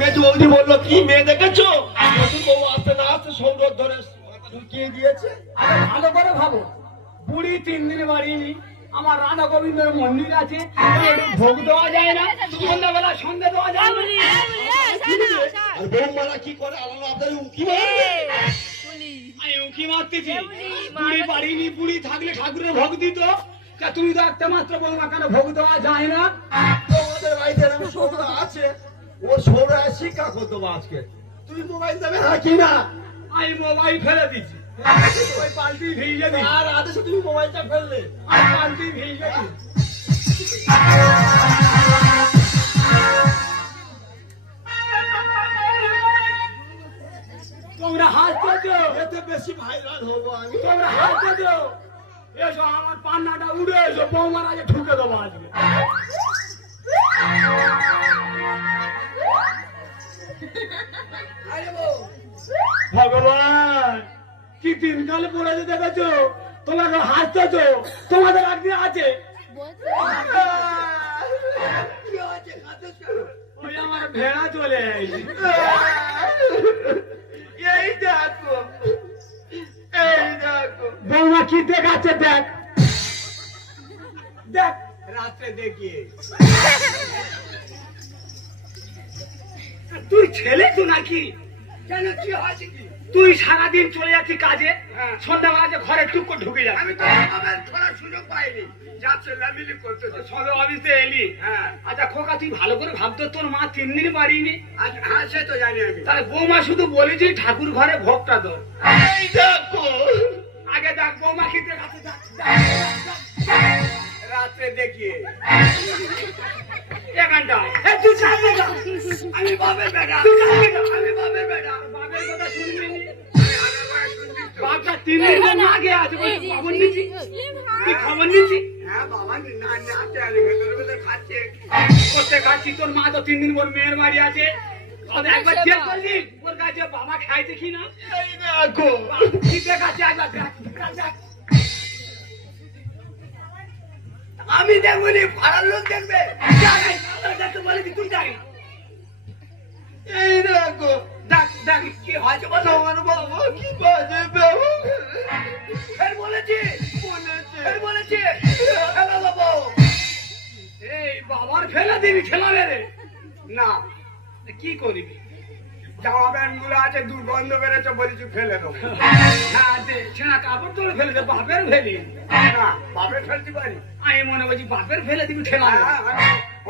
মেজু বৌদি বললো কি মেয়ে দেখেছো? নতুন বউ আসতে না আসতে সৌরভ ধরে ঢুকিয়ে দিয়েছে। ভালো করে ভাবো, বুড়ি 3 দিন বাড়িনি, আমার রাধা গোবিন্দের মন্দির আছে, ভোগ দেওয়া যায় না, সন্ধ্যাবেলা সন্ধ্যে দেওয়া যায় না। আর বৌমারা কি করে? আলাদা আপনার উকি মারবে। আমি উঁকি মারতেছি, বুড়ি বাড়িনি, বুড়ি থাকলে ঠাকুরের ভোগ দিত। তা তুমি তো একটা মাত্র বৌমা, কেন ভোগ দেওয়া যায় না? তোমাদের বাড়িতে এরকম সৌরা আছে, ও সৌরা শিক্ষা করতো আজকে। তুমি মোবাইল দেবে হ্যাঁ কি না? আমি মোবাইল ফেলে দিচ্ছি, ওই পাল্টি ভিজে দিই, আর আদেশে তুমি মোবাইলটা ফেললে। আর পাল্টি ভিজে দিই। তোমরা হাসতেছো, এতে বেশি ভাইরাল হবো আমি। তোমরা হাসতেছো। এসো আমার পান্নাটা উড়ে এসো, বৌমার আগে ঠুকে দেবো আজকে। ভগবান কি দিনকালে পড়েছে দেখেছো? তোমরা হাসতেছো, তোমাদের একদিন আছে। ওই আমার ভেড়া চলে এসেছে। এই দেখো, এই দেখো বৌমা কি দেখাচ্ছে দেখ, দেখ রাত্রে দেখিয়ে। তুই ছেলে তো নাকি? কেন কি হয়েছে কি? তুই সারাদিন চলে যাচ্ছি কাজে, হ্যাঁ। সন্ধ্যাবেলা যে ঘরে টুক করে ঢুকে যাবি। আমি তো আমার ধরার সুযোগ পাইনি, যাচ্ছে লামিলি করতে। সবে অফিসে এলি। হ্যাঁ আচ্ছা খোকা, তুই ভালো করে ভাবতো, তোর মা 3 দিন বাড়িনি, হ্যাঁ সে তো জানি আমি। তাহলে বৌমা শুধু বলেছি ঠাকুর ঘরে ভোগটা দর। এই দেখো আগে দেখ বৌমা কি দেখাচ্ছে, দেখ, রাত্রে দেখিয়ে। এখানটা তুই চাইবে না। আমি বাপের বেটা, তুই চাইবে না। আমি বাপের বেটা। বাপের কথা শুনবি নি? আমি আগের বার শুনছি তো। বাপটা 3 দিন আগে আছে, বলছি খবর নিচ্ছি, তুই খবর নিচ্ছি হ্যাঁ বাবা না নাচে আর ভেতরে ভেতরে খাচ্ছে। করতে খাচ্ছি। তোর মা তো 3 দিন ওর মেয়ের বাড়ি আছে, তবে একবার চেক করলি ওর কাছে বাবা খাইছে কিনা? এই দেখো কি দেখাচ্ছে একবার দেখ, দেখ। আমি দেখবনি, পাড়ার লোক দেখবে। দেখতে বলে কি তুই যাই? এই দেখো দেখ দেখ কি হয়েছে বলো। আমার বাবা কি বাজে ব্যবহার। ফের বলেছি, বলেছে ফের বলেছি ফেলে দেবো। এই বাবার ফেলে দিবি, খেলাবে রে না কি করবি? জামা প্যান্ট গুলো আছে দুর্গন্ধ বেরোচ্ছে, বলেছি ফেলে দেবো। হ্যাঁ দে, ছেঁড়া কাপড় তোর ফেলে দে, বাপের ফেলি না বাপের ফেলতে পারি। আমি মনে করছি বাপের ফেলে দিবি, খেলাবে।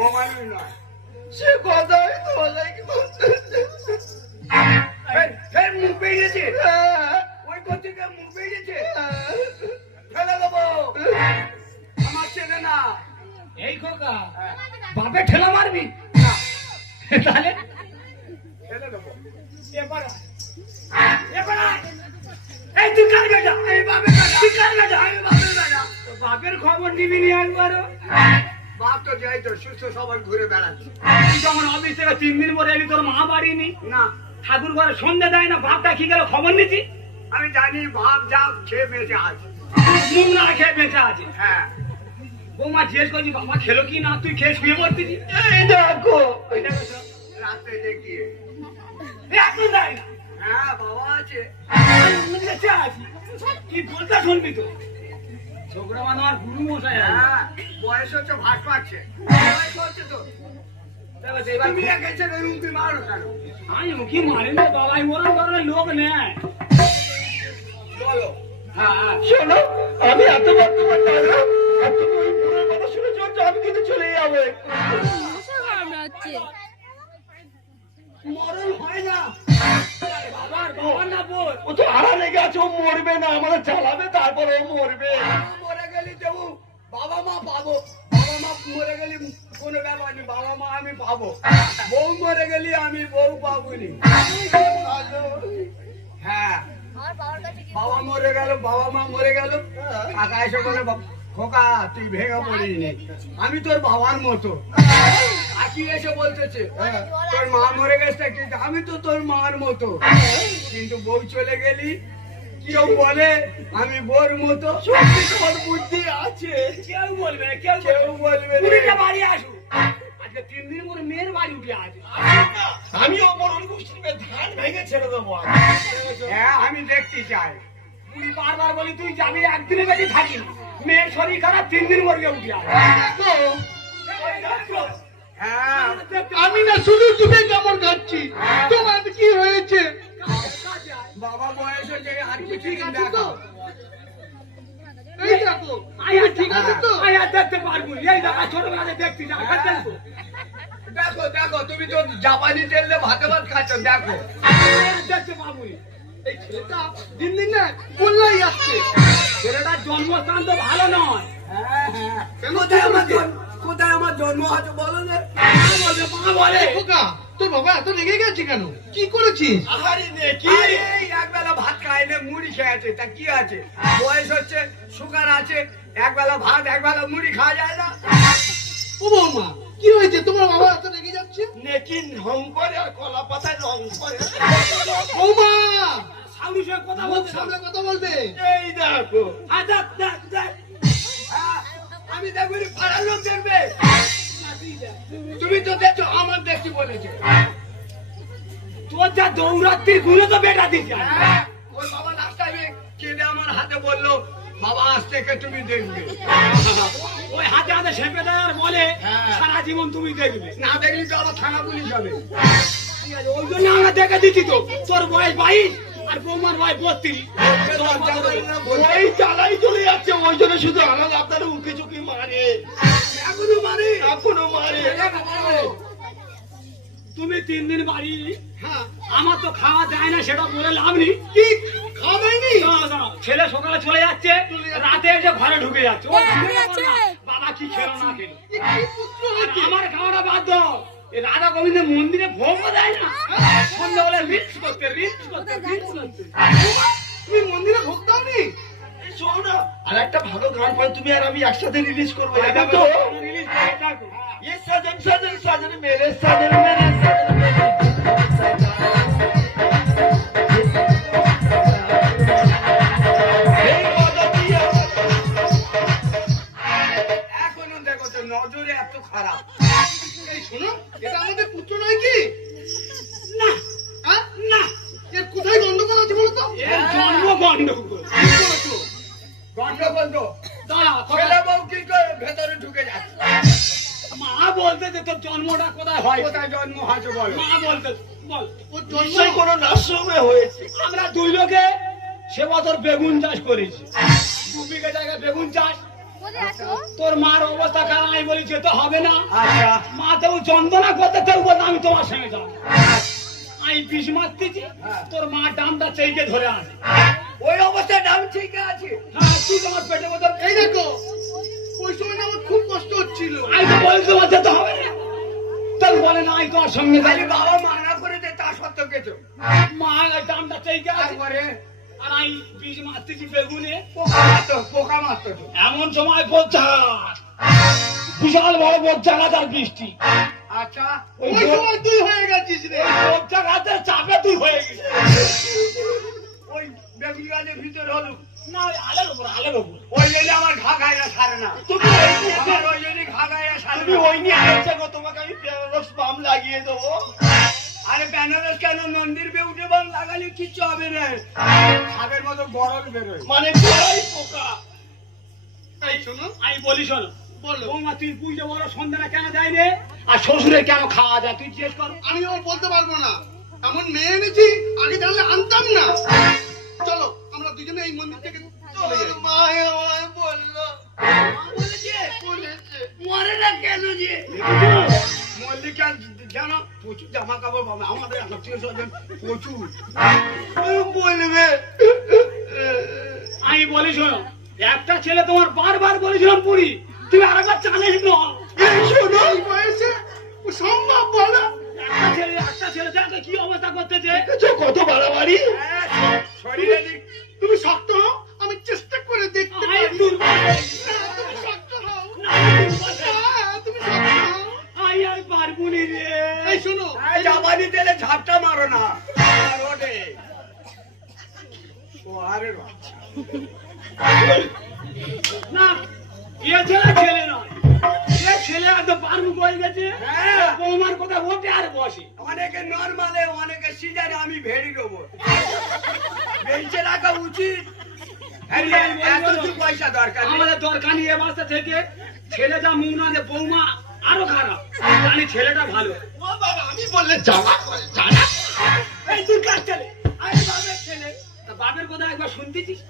ও মানুষ নয়, সে কথাই তো ফের মুখ বেরিয়েছে, ওই করতে মুখ বেরিয়েছে। ফেলে দেবো। আমার ছেলে না। এই খোকা বাপে ঠেলা মারবি তাহলে ফেলে দেবো। এবার এবার এই তুই কার বেটা? এই বাপের বেটা। তুই কার বেটা? আমি বাপের বেটা। বাপের খবর নিবি নি একবারও? বাপ তো যাই তো সুস্থ সবাই ঘুরে বেড়াচ্ছে। তুই যখন অফিস থেকে 3 দিন পরে এলি, তোর মা বাড়িনি, না ঠাকুর ঘরে সন্ধ্যে দেয় না, বাপটা কি গেল খবর নিচ্ছি? আমি জানি ভাব যা খেয়ে বেঁচে আছে। মুখ না খেয়ে বেঁচে আছে। হ্যাঁ বৌমা জিজ্ঞেস করছি বাবা খেলো কি না, তুই খেয়ে শুয়ে পড়তেছি। এই দেখো ওই দেখো তো, রাত্রে দেখিয়ে। এখন দেয় না, হ্যাঁ বাবা আছে। আমি বেঁচে আছি। কি বলতে শুনবি তো? ছোকরা মানে আমার গুরু মশাই আছে। হ্যাঁ বয়স হচ্ছে ভাত পাচ্ছে, বয়স হচ্ছে তো। দেখো তো, এবার তুমি রেখেছো তুমি মারো কেন? আমি উকি মারি না বাবা, ওরম ধরনের লোক নেয়। বলো। হ্যাঁ হ্যাঁ শোনো, আমি এত বর্তমান আর তুমি ওই বুড়োর কথা শুনে চলছো, আমি কিন্তু চলে যাবো। মরণ হয় না। বাবার বাবার না বোন। ও তো আড়ালে গেছে, ও মরবে না, আমাদের জ্বালাবে তারপরে ও মরবে। মরে গেলি দেবু, বাবা মা পাবো। বাবা মা মরে গেলি কোনো ব্যাপার নেই, বাবা মা আমি পাবো। বউ মরে গেলি আমি বউ পাবনি। হ্যাঁ বাবা মরে গেল, বাবা মা মরে গেল, কাকা এসে বলে খোকা তুই ভেঙে পড়িনি, আমি তোর বাবার মতো। কাকি এসে বলতেছে তোর মা মরে গেছে, কিন্তু আমি তো তোর মার মতো, কিন্তু বউ চলে গেলি কেউ বলে আমি বোর মতো। সত্যি তোমার বুদ্ধি আছে। কেউ বলবে না, কেউ কেউ বলবে না। পুরীটা বাড়ি আসু, আজকে 3 দিন পরে মেয়ের বাড়ি উঠে আছে। আমিও ভেঙে ছেড়ে দেবো হ্যাঁ আমি দেখতে চাই। তুই বারবার বলি তুই যাবি একদিনে বেশি থাকি মেয়ের শরীর খারাপ 3 দিন মরে উঠি হ্যাঁ আমি না শুধু চুপে কামড় খাচ্ছি, তোমার কি হয়েছে? বাবা বয়স হয়েছে আর কিছু ঠিক আছে দেখো। তো? এই দেখো, আয়া ঠিক আছে তো? আয়া দেখতে পারবো এই দেখা ছোটবেলাতে দেখতে যা দেখো দেখো দেখো তুমি তো জাপানি তেল দিয়ে ভাতে ভাত খাচ্ছ দেখো। দেখতে পারবো এই ছেলেটা দিন দিন না বললাই যাচ্ছে। ছেলেটার জন্মস্থান তো ভালো নয়। হ্যাঁ হ্যাঁ কেন কোথায় আমার জন্ম আছে বলো যে? মা বলে খোকা, তোর বাবা এত রেগে গেছে কেন? কি করেছিস? আহারি নে কি আরে এই একবেলা ভাত খাইলে মুড়ি খেয়েছে তা কি আছে? বয়স হচ্ছে, সুগার আছে, একবেলা ভাত একবেলা মুড়ি খাওয়া যায় না? ও বৌমা, কি হয়েছে? তোমার বাবা এত রেগে যাচ্ছে? নেকি ঢং করে আর কলা পাতায় রং করে বৌমা, সাউরির সঙ্গে কথা মুখ বলতে সামনে কথা বলবে। এই দেখো দেখ দেখ দেখ হ্যাঁ, আমি দেখবি পাড়ার লোক দেখবে। তুমি তো দেখছো আমার দেখছি বলেছে। তোর যা দৌড়াত্তির গুলো তো বেটা দিচ্ছে হ্যাঁ, ওর বাবা রাস্তায় কেঁদে আমার হাতে বললো বাবা আজ থেকে তুমি দেখবে। ওই হাতে হাতে সেপে দেয় আর বলে হ্যাঁ। সারা জীবন তুমি দেখবে। না দেখলি তো আবার থানা পুলিশ হবে। ঠিক আছে, ওই জন্য আমরা দেখে দিচ্ছি তো তোর বয়স 22 আর বৌমার বয়স 32। ওই জ্বালাই চলে যাচ্ছে ওই জন্য শুধু আমাকে আপনার উকি চুকি মারে এখনো মানে এখনো মারে তুমি 3 দিন বাড়ি হ্যাঁ, আমার তো খাওয়া যায় না সেটা বলে লাভ নেই। কি খাবেনি? না, ছেলে সকালে চলে যাচ্ছে রাতে এসে ঘরে ঢুকে যাচ্ছে ও ঢুকে যাবে না। বাবা কি খেলো না খেলো কি পুত্র আর হয়েছে? আমার খাওয়াটা বাদ দাও এই রাধা গোবিন্দের মন্দিরে ভোগও দেয় না সন্ধ্যাবেলা রিলস করতে তুমি মন্দিরে ভোগ দাওনি? শোনো না আর একটা ভালো গান পাই তুমি আর আমি একসাথে রিলিজ করবো এটা তো রিলিজ করে থাকো। ये सजन सजन सजन मेरे सजन मेरे सजन मेरे এখনো দেখো তো নজরে এত খারাপ। এই শোনো, এটা আমাদের পুত্র নয় কি? না হ্যাঁ, না এর কোথায় গন্ডগোল আছে বলো তো? এর জন্ম গন্ডগোল। কি করেছো? গন্ডগোল তো দাঁড়া, ছেলে বউ কি করে ভেতরে ঢুকে যাচ্ছে? মা বলতে যে তোর জন্মটা কোথায় হয় কোথায় জন্ম হয়েছে বলো? মা বলতে বল ওর জন্ম নিশ্চয়ই কোনো নার্সিংহোমে হয়েছে আমরা 2 লোকে সে বছর বেগুন চাষ করেছি 2 বিঘা জায়গায় বেগুন চাষ। তোর মার অবস্থা খারাপ আমি বলি যেতে হবে না। আচ্ছা মা তেও যন্ত্রণা করতে তেও বলতে আমি তোমার সঙ্গে যাবো। আমি বিষ মারতেছি তোর মা ডামটা চেইকে ধরে আসে। ওই অবস্থায় ডাম ঠিক আছে। হ্যাঁ তুই তোমার পেটে বোধ এই দেখো, ওই সময় না আমার খুব কষ্ট হচ্ছিল। আমি তো বলি তোমার যেতে হবে না তোর বলে না আমি তোমার সঙ্গে খালি যাবো। বাবা মানা করে দে তা সত্ত্বেও কিছু। মা ওই ডামটা চেইকে আছে তারপরে আর আমি বিষ মারতেছি বেগুনে। পোকা মারতো তো। এমন সময় বোঝার বিশাল বড় বোঝা গাছ বৃষ্টি আচ্ছা ওই সময় তুই হয়ে গেছিস রে। বোঝা গাছের চাপে তুই হয়ে গেছিস। ওই বেগুন গাছের ভিতরে হলো না ওই আলের উপর ওই জন্য আমার ঘা গায়ে সারে না। তুমি ওই নিয়ে আমার ওই জন্য ঘা গায়ে সারে তুমি না। ওই নিয়ে আসছে গো তোমাকে আমি প্যারাডক্স বাম লাগিয়ে দেবো আরে বেনারস কেন মন্দির বেউটে বান লাগালে কিচ্ছু হবে না। সাপের মতো গরল বেরোয়। মানে বড়াই পোকা এই শোনো, আমি বলি শোনো বলো। বৌমা তুই পুজো বড় সন্ধ্যাটা কেন দেয় রে আর শ্বশুরে কেন খাওয়া যায় তুই জিজ্ঞেস কর। আমি আর বলতে পারবো না, এমন মেয়ে এনেছি আগে জানলে আনতাম না। চলো আমরা দুজনে এই মন্দির থেকে চলে যাই। তোর মায়ে আমায় বললো বলেছে মরে না কেন যে মল্লিকা জানো প্রচুর জামা কাপড় পাবে আমাদের আত্মীয় স্বজন প্রচুর। বলবে আমি বলি শোনো একটা ছেলে তোমার বারবার বলেছিলাম পুরি তুমি আরেকবার চালিস না। এই শোনো, এই বয়সে ও সম্ভব বলো? একটা ছেলে দেখো কি অবস্থা করতেছে। দেখেছো কত বাড়াবাড়ি হ্যাঁ, শরীরে দিক তুমি শক্ত হও, আমি চেষ্টা করে দেখতে আই পারি। দুর্বল। না, তুমি শক্ত হও। না, আমি দুর্বল। না, তুমি শক্ত হও। আই আর পারবো নি রে। এই শোনো, এই জাপানি তেলে ঝাপটা মারো না আর ওঠে। ও আরে বাচ্চা। না এ ছেলে ছেলে নয় এ ছেলে একদম পারমুখ হয়ে গেছে, হ্যাঁ। বৌমার কথা ওঠে আর বসে। অনেকে নরমালে, অনেকে সিজারে, আমি ভেড়ি দেবো। বেঁচে রাখা উচিত। আরে, এত পয়সা দরকার নেই। আমাদের দরকার নেই এ বাসা থেকে। ছেলে যা মুখ না যে বৌমা আরো খারাপ, জানি ছেলেটা ভালো। ও বাবা, আমি বললে জ্বালা করে, জ্বালা। এই তুই কার ছেলে? আমি বাপের ছেলে। তা বাপের কথা একবার শুনতেছিস?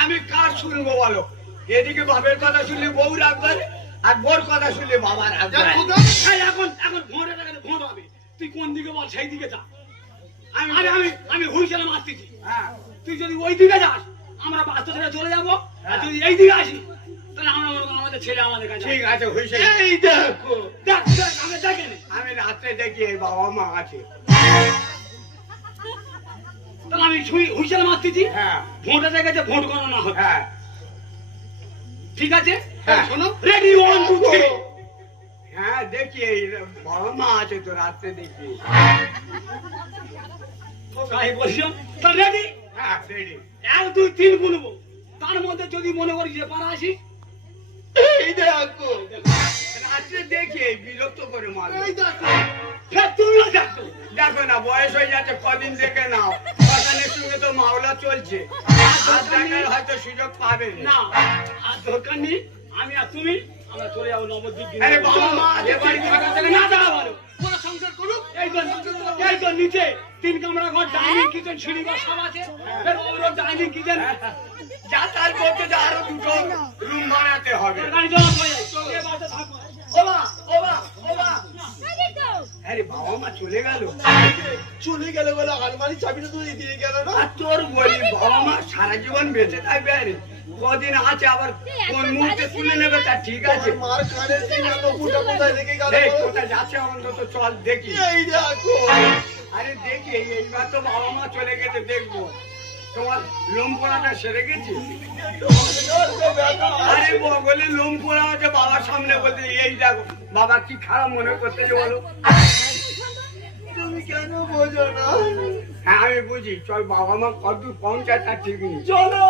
আমি কার শুনবো বলো? এদিকে বাপের কথা শুনলে বউ রাখবে, আর বোর কথা শুনলে বাবা রাখবে। এই এখন ভোঁড়ে গেলে ভোঁড় হবে। তুই কোন দিকে বল, সেই দিকে যা। আমি হুইসেলে মারতেছি। হ্যাঁ, তুই যদি ওই দিকে যাস, আমরা বাচ্চা ছেড়ে চলে যাবো। আর যদি এই দিকে আসি, তাহলে আমরা মনে করবো আমাদের ছেলে আমাদের কাছে। ঠিক আছে, হয়েছে। এই দেখো, দেখ, দেখ, আমি দেখে নে। আমি রাত্রে দেখি এই বাবা মা আছে। তাহলে আমি হুইসেলে মারতেছি। হ্যাঁ, ভোঁটা দেখেছে, ভোট গণনা হবে। হ্যাঁ, ঠিক আছে? হ্যাঁ। শোনো, রেডি, 1 2 3। হ্যাঁ, দেখি এই বাবা মা আছে তো, রাত্রে দেখি। তাই বলছো? তাহলে রেডি, হ্যাঁ, ready। 1 2 3 গুনবো। তার মধ্যে যদি মনে করি যে পারা আসি, এই দেখো, রাত্রে দেখি এই বিরক্ত করে মারবে। এই দেখো। ফের তুমিও দেখো। দেখো না, বয়স হয়ে যাচ্ছে, কদিন দেখে নাও। বাগানের সঙ্গে তো মাওলা চলছে, আর দেখার হয়তো সুযোগ পাবে না, আর দরকার নেই। আমি আর তুমি আমরা চলে যাবো নবদ্বীপ। আরে বাবা মা আছে, এ বাড়ি থাকা থেকে না থাকা ভালো। ওরা সংসার করুক। এই তো নিচে 3 কামরা ঘর, ডাইনিং কিচেন, সিঁড়ি ঘর সব আছে। ফের ওর ডাইনিং কিচেন। যা তার করতে যে আরো দুটো রুম বানাতে হবে। গাড়ি চলা হয়ে যায়। চল, এ বাসে থাকবো। ও মা, ও মা, ও মা। আরে বাবা মা চলে গেল। চলে গেলে বলে আলমারি চাবিটা তো দিয়ে গেল না। আর তোর বলি, বাবা মা সারা জীবন বেঁচে থাকবে, আরে কদিন আছে, আবার কোন মুহূর্তে তুলে নেবে তা ঠিক আছে। মার কানের দিন নকুটা কোথায় রেখে গেল? এই কোথায় যাচ্ছে অন্তত চল দেখি। এই দেখো, আরে দেখি, এইবার তো বাবা মা চলে গেছে, দেখবো তোমার লোম পোড়াটা সেরে গেছে। আরে বগলে লোম পোড়া আছে, বাবার সামনে বলতে এই দেখো। বাবা কি খারাপ মনে করতেছে বলো? তুমি কেন বোঝো না? হ্যাঁ, আমি বুঝি। চল, বাবা মা কত পৌঁছায় তার ঠিক নেই। চলো।